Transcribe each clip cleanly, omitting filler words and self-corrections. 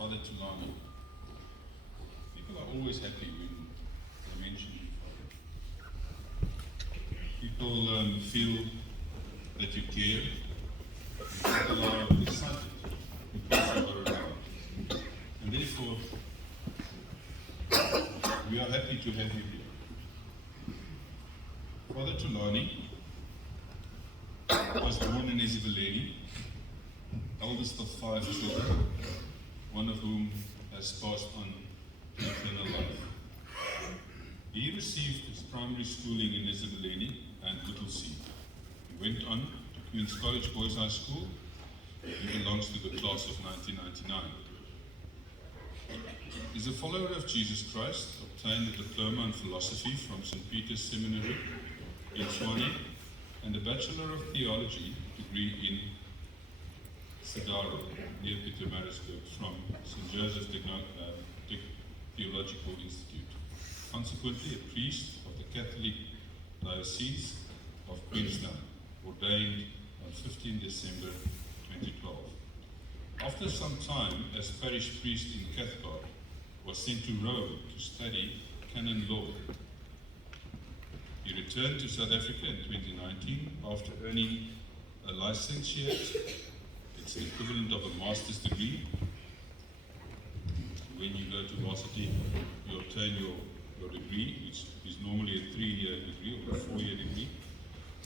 Father Thulani. People are always happy when they mention you, Father. People feel that you care. People are excited because you are around. And therefore, we are happy to have you here. Father Thulani was born in Ezibeleni, eldest of 5 children, one of whom has passed on to eternal life. He received his primary schooling in Ezibeleni and Whittlesea. He went on to Queen's College Boys High School. He belongs to the class of 1999. He's a follower of Jesus Christ, obtained a diploma in philosophy from St. Peter's Seminary in Tshwane, and a Batchelor of Theology Degree in Cedara, near Pietermaritzburg, from St. Joseph's Theological Institute. Consequently, a priest of the Catholic Diocese of Queenstown, ordained on 15 December 2012. After some time as parish priest in Cathcart, was sent to Rome to study Canon Law. He returned to South Africa in 2019 after earning a Licentiate. It's the equivalent of a master's degree. When you go to varsity, you obtain your degree, which is normally a 3-year degree or a 4-year degree.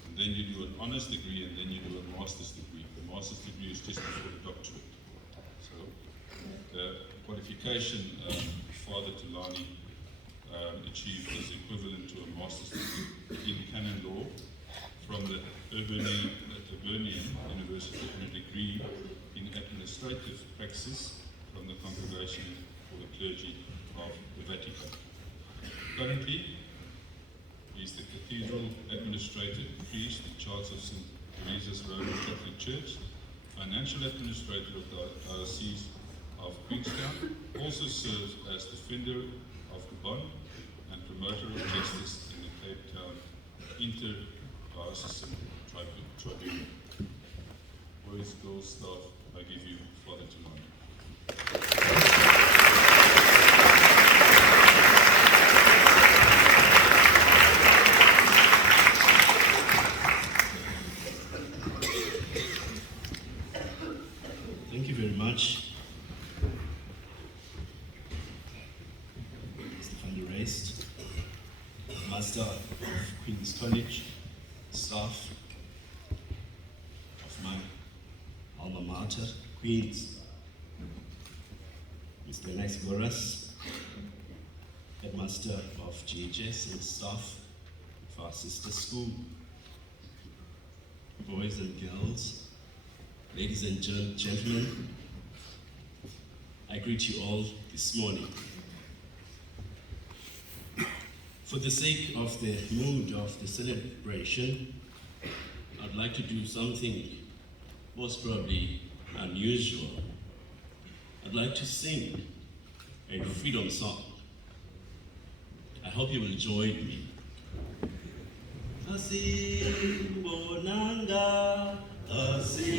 And then you do an honours degree, and then you do a master's degree. The master's degree is just before the doctorate. So the qualification Father Thulani achieved is equivalent to a master's degree in Canon Law from the Urbanian University and a degree in Administrative Praxis from the Congregation for the Clergy of the Vatican. Currently, he is the Cathedral Administrator, priest in charge of St. Theresa's Roman Catholic Church, financial administrator of the Diocese of Queenstown, also serves as defender of Ubuntu and promoter of justice in the Cape Town Interdiocesan tribunal. Boys, girls, staff, I give you Father Thulani. Thank you very much. Master of Queen's College, staff of my alma mater, Queen's, Mr. Ezibeleni, headmaster of GHS and staff of our sister school, boys and girls, ladies and gentlemen, I greet you all this morning. For the sake of the mood of the celebration, I'd like to do something most probably unusual. I'd like to sing a freedom song. I hope you will join me. Asibonanga, asibonanga,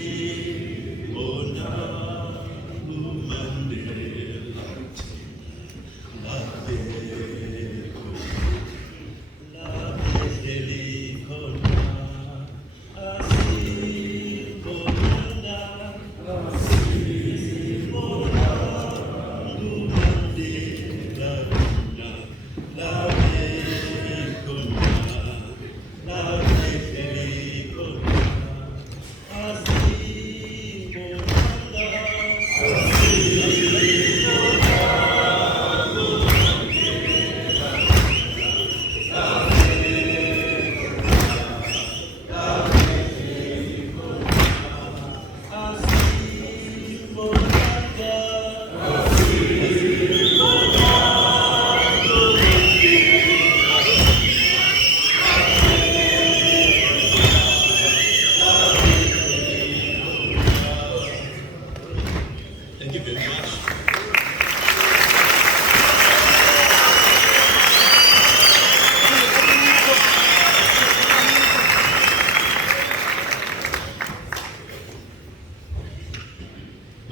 Mandela,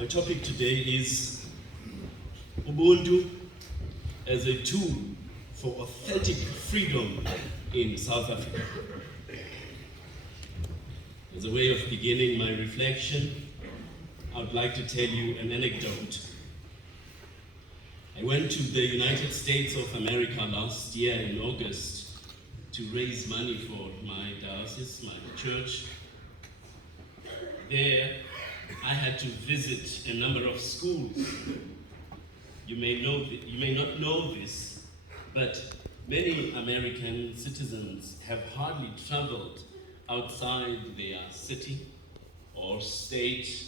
My topic today is Ubuntu as a tool for authentic freedom in South Africa. As a way of beginning my reflection, I would like to tell you an anecdote. I went to the United States of America last year in August to raise money for my diocese, my church. There, I had to visit a number of schools. You may not know this, but many American citizens have hardly traveled outside their city or state,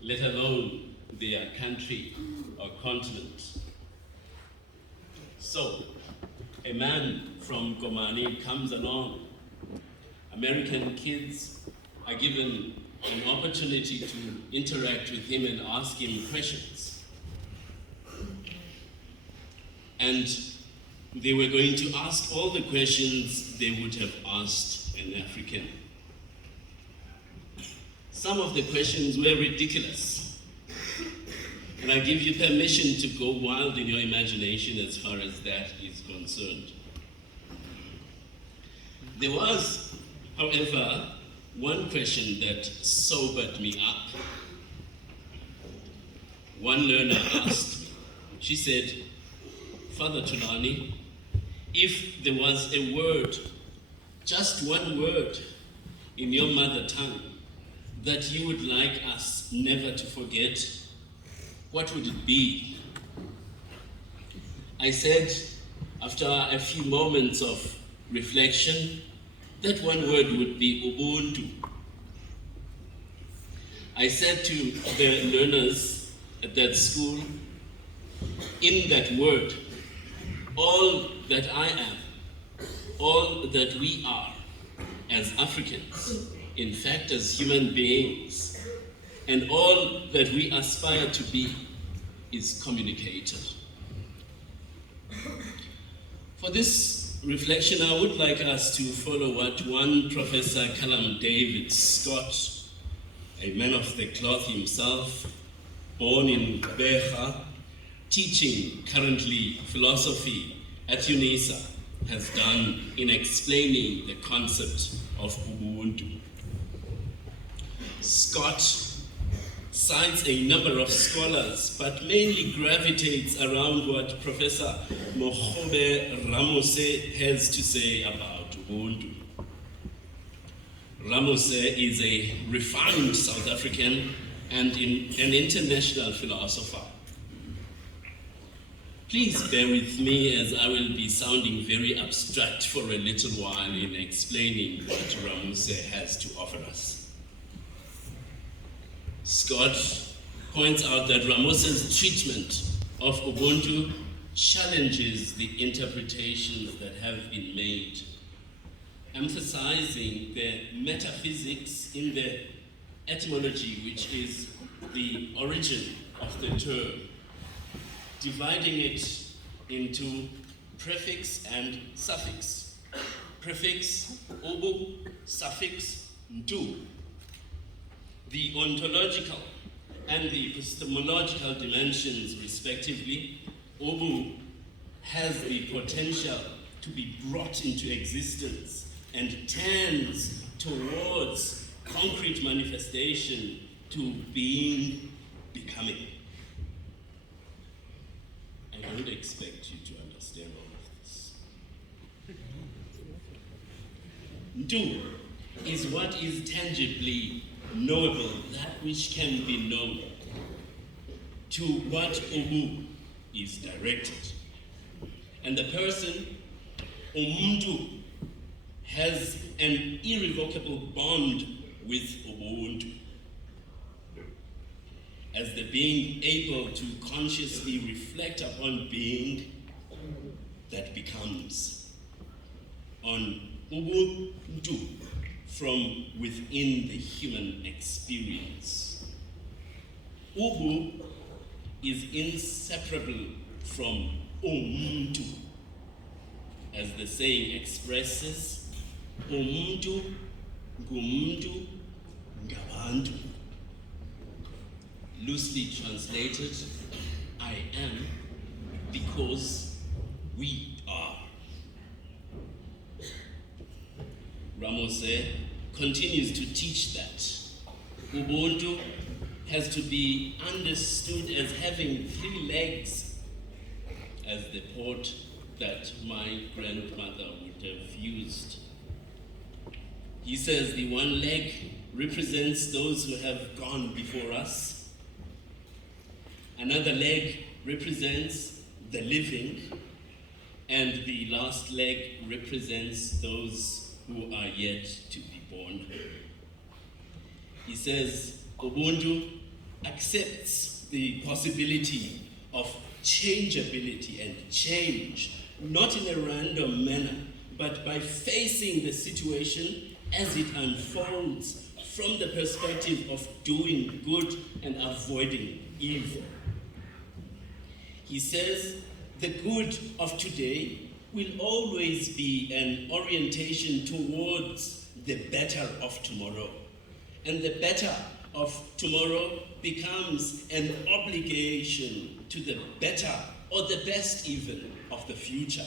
let alone their country or continent. So, a man from Komani comes along. American kids are given an opportunity to interact with him and ask him questions. And they were going to ask all the questions they would have asked an African. Some of the questions were ridiculous. And I give you permission to go wild in your imagination as far as that is concerned. There was, however, one question that sobered me up. One learner asked me, she said, "Father Thulani, if there was a word, just one word in your mother tongue that you would like us never to forget, what would it be?" I said, after a few moments of reflection, that one word would be Ubuntu. I said to the learners at that school, in that word, all that I am, all that we are as Africans, in fact as human beings, and all that we aspire to be is communicated. For this reflection, I would like us to follow what one Professor Callum David Scott, a man of the cloth himself, born in Beja, teaching currently philosophy at UNISA, has done in explaining the concept of Ubuntu. Scott cites a number of scholars, but mainly gravitates around what Professor Mogobe Ramose has to say about Ubuntu. Ramose is a refined South African and an international philosopher. Please bear with me as I will be sounding very abstract for a little while in explaining what Ramose has to offer us. Scott points out that Ramose's treatment of Ubuntu challenges the interpretations that have been made, emphasizing the metaphysics in the etymology, which is the origin of the term, dividing it into prefix and suffix. Prefix, ubu, suffix, ntu. The ontological and the epistemological dimensions, respectively, ubu has the potential to be brought into existence and tends towards concrete manifestation, to being, becoming. I don't expect you to understand all of this. Ntu is what is tangibly knowable, that which can be known, to what ubu is directed. And the person, umuntu, has an irrevocable bond with Ubuntu, as the being able to consciously reflect upon being that becomes, on Ubuntu from within the human experience. Ubu is inseparable from umuntu. As the saying expresses, umuntu ngumuntu ngabantu. Loosely translated, I am because we are. Ramose continues to teach that Ubuntu has to be understood as having 3 legs, as the quote that my grandmother would have used. He says the one leg represents those who have gone before us. Another leg represents the living, and the last leg represents those who are yet to be born. He says Ubuntu accepts the possibility of changeability and change, not in a random manner, but by facing the situation as it unfolds from the perspective of doing good and avoiding evil. He says the good of today will always be an orientation towards the better of tomorrow. And the better of tomorrow becomes an obligation to the better or the best even of the future.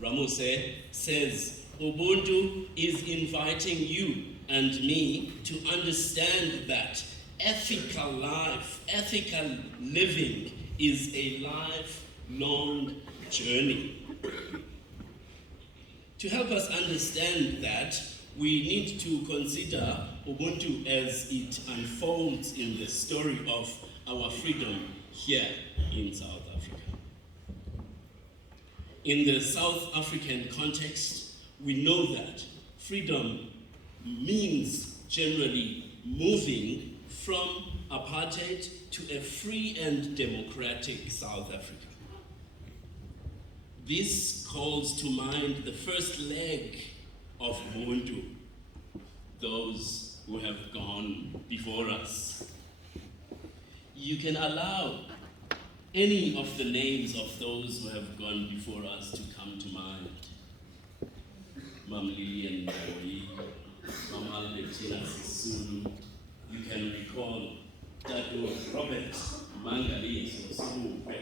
Ramose says Ubuntu is inviting you and me to understand that ethical life, ethical living is a lifelong journey. To help us understand that, we need to consider Ubuntu as it unfolds in the story of our freedom here in South Africa. In the South African context, we know that freedom means generally moving from apartheid to a free and democratic South Africa. This calls to mind the first leg of Ubuntu, those who have gone before us. You can allow any of the names of those who have gone before us to come to mind. Mam Lilian Boy, Mam Albertina Sisulu. You can recall Dado Robert Mangali Sosupe,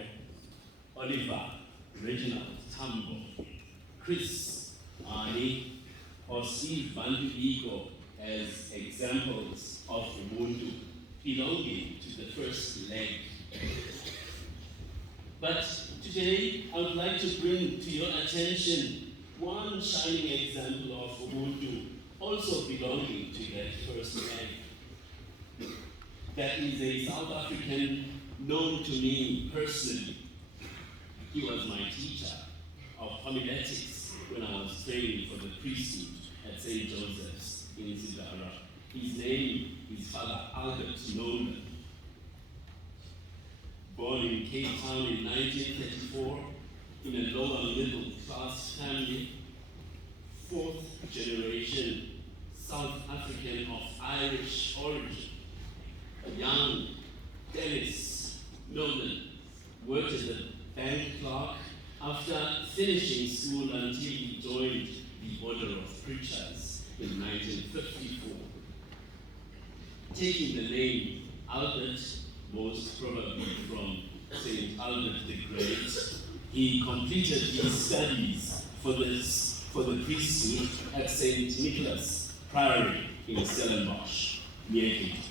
Oliver Reginald Tambo, Chris Ani, or Steve Van Vigo as examples of Ubuntu belonging to the first leg. But today, I would like to bring to your attention one shining example of Ubuntu also belonging to that first leg. That is a South African known to me personally. He was my teacher of homiletics when I was training for the priesthood at St. Joseph's in Cedara. His name is Father Albert Nonda. Born in Cape Town in 1934, in a lower middle class family, 4th generation South African of Irish origin. Young Dennis Nolan worked as a bank clerk after finishing school until he joined the Order of Preachers in 1954. Taking the name Albert, most probably from St. Albert the Great, he completed his studies for the priesthood at St. Nicholas Priory in Stellenbosch, near Cape Town.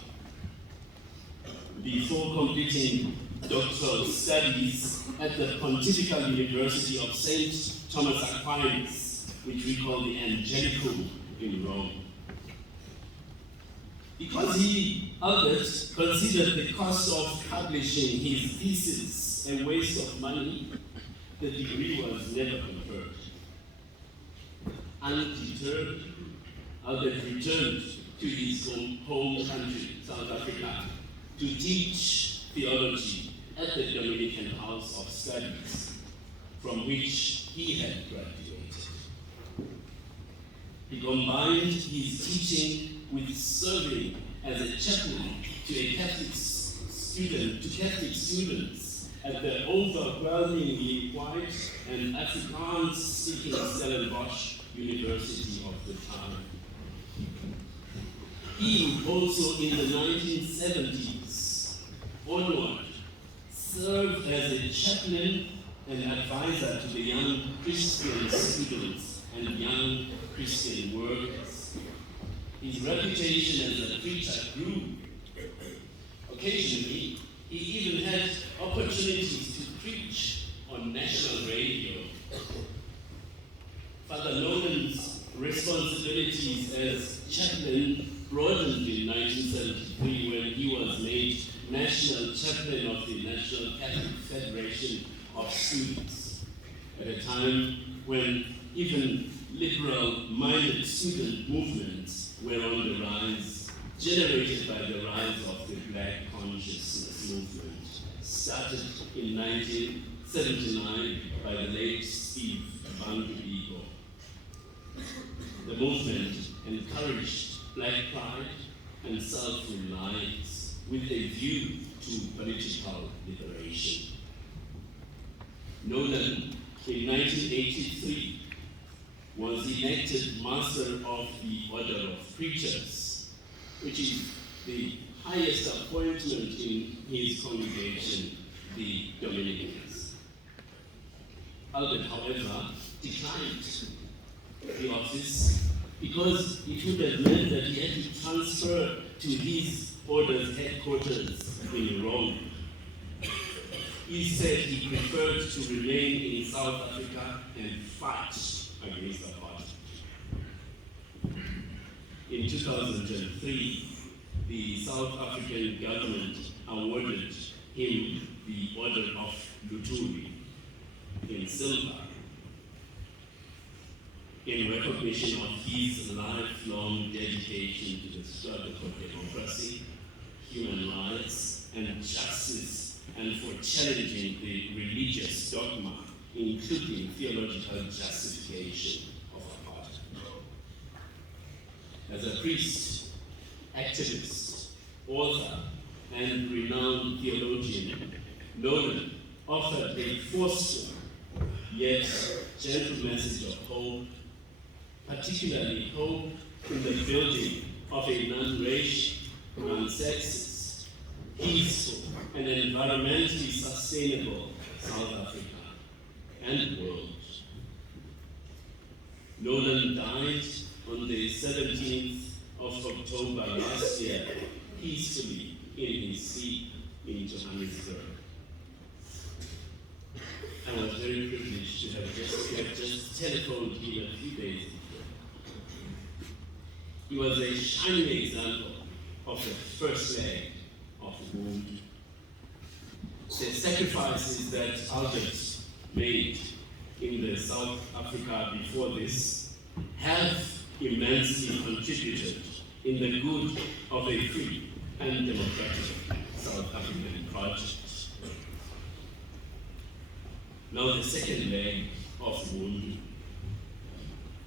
Before completing doctoral studies at the Pontifical University of St. Thomas Aquinas, which we call the Angelical in Rome. Because Albert, considered the cost of publishing his thesis a waste of money, the degree was never conferred. Undeterred, Albert returned to his home country, South Africa, to teach theology at the Dominican House of Studies, from which he had graduated. He combined his teaching with serving as a chaplain to Catholic students at the overwhelmingly white and Afrikaans-speaking Stellenbosch University of the time. He also, in the 1970s onward, served as a chaplain and advisor to the young Christian students and young Christian workers. His reputation as a preacher grew. Occasionally, he even had opportunities to preach on national radio. Father Nolan's responsibilities as chaplain broadened in 1973 when he was made National Chaplain of the National Catholic Federation of Students, at a time when even liberal-minded student movements were on the rise, generated by the rise of the Black Consciousness movement, started in 1979 by the late Steve Ubuntu. The movement encouraged Black pride and self-reliance with a view to political liberation. Nolan, in 1983, was elected Master of the Order of Preachers, which is the highest appointment in his congregation, the Dominicans. Albert, however, declined the office because it would have meant that he had to transfer to his order's headquarters in Rome. He said he preferred to remain in South Africa and fight against apartheid. In 2003, the South African government awarded him the Order of Lutuli in silver in recognition of his lifelong dedication to the struggle for democracy, human rights, and justice, and for challenging the religious dogma, including theological justification of apartheid. As a priest, activist, author, and renowned theologian, Nolan offered a forceful yet gentle message of hope, particularly hope in the building of a non-racial, non-sexist, peaceful, and environmentally sustainable South Africa and world. Nolan died on the 17th of October last year, peacefully in his sleep in Johannesburg. I was very privileged to have just telephoned him a few days before. He was a shining example of the first leg of Ubuntu. The sacrifices that Albert made in the South Africa before this have immensely contributed in the good of a free and democratic South African project. Now the second leg of Ubuntu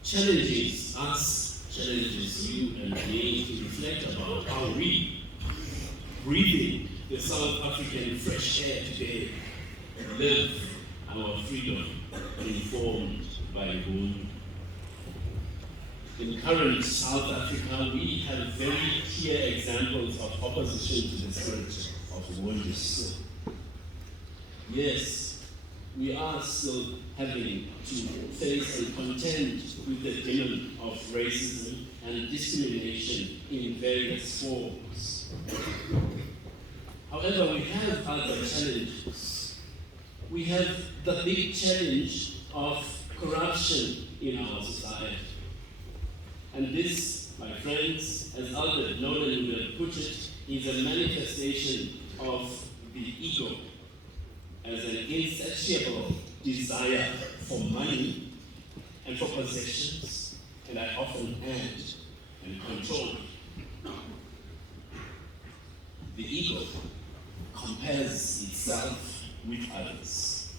challenges us, challenges you and me to reflect about how we, breathing the South African fresh air today, live our freedom informed by Ubuntu. In current South Africa, we have very clear examples of opposition to the spirit of Ubuntu. Yes, we are still having to face and contend with the demon of racism and discrimination in various forms. However, we have other challenges. We have the big challenge of corruption in our society. And this, my friends, as Albert Nolan would have put it, is a manifestation of the ego as an insatiable desire for money and for possessions, and I often add, and control. The ego compares itself with others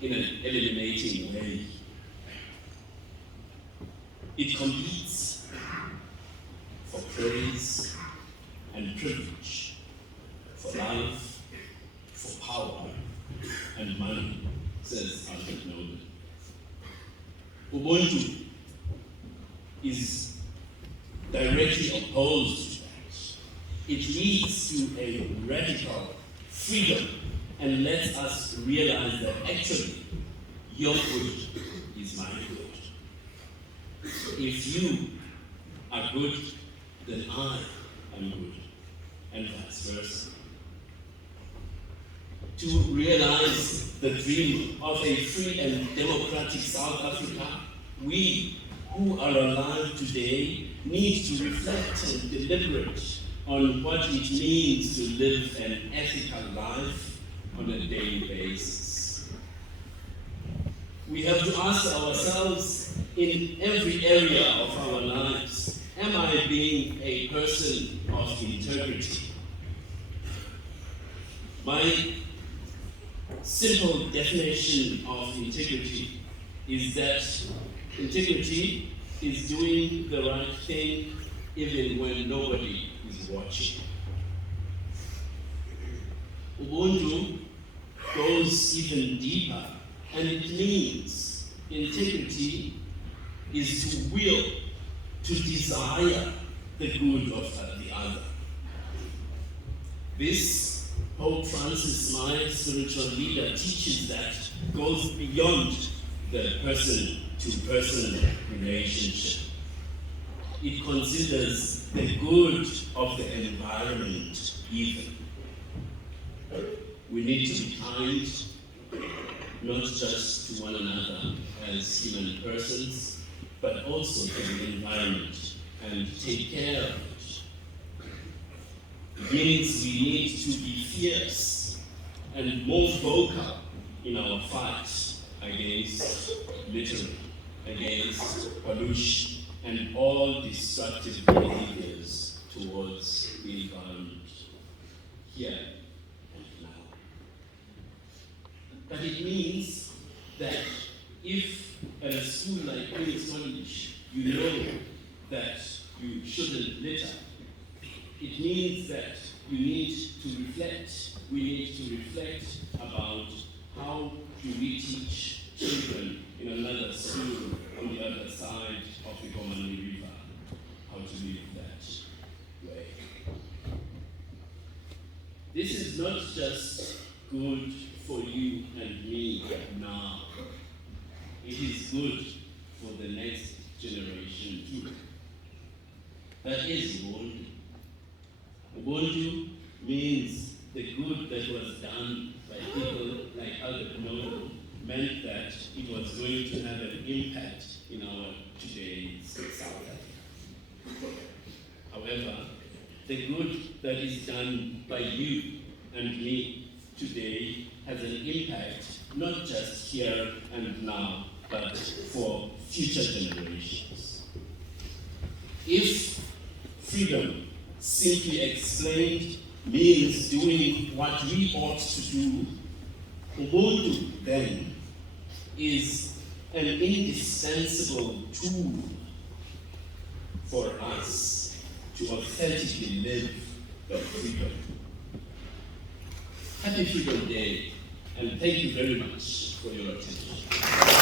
in an eliminating way. It competes for praise and privilege, for life, for power and money, says Albert Nolan. Ubuntu is directly opposed to that. It leads to a radical freedom and lets us realize that actually your good is my good. If you are good, then I am good, and vice versa. To realize the dream of a free and democratic South Africa, we who are alive today need to reflect and deliberate on what it means to live an ethical life on a daily basis. We have to ask ourselves in every area of our lives, am I being a person of integrity? My simple definition of integrity is that integrity is doing the right thing even when nobody is watching. Ubuntu goes even deeper, and it means integrity is to will, to desire the good of the other. This, Pope Francis, my spiritual leader, teaches that goes beyond the person-to-person relationship. It considers the good of the environment even. We need to be kind, not just to one another as human persons, but also to the environment and take care of it. It means we need to be fierce and more vocal in our fight against littering, against pollution, and all destructive behaviors towards the environment here and now. But it means that if at a school like Queen's College, you know that you shouldn't litter, it means that you need to reflect. We need to reflect about how do we teach children in another school on the other side of the Komani River how to live that way. This is not just good for you and me now. It is good for the next generation too. That is Ubuntu. Ubuntu means the good that was done by people like Albert Noble meant that it was going to have an impact in our today's South Africa. However, the good that is done by you and me today has an impact not just here and now, but for future generations. If freedom, simply explained, means doing what we ought to do, Ubuntu then is an indispensable tool for us to authentically live the freedom. Happy Freedom Day, and thank you very much for your attention.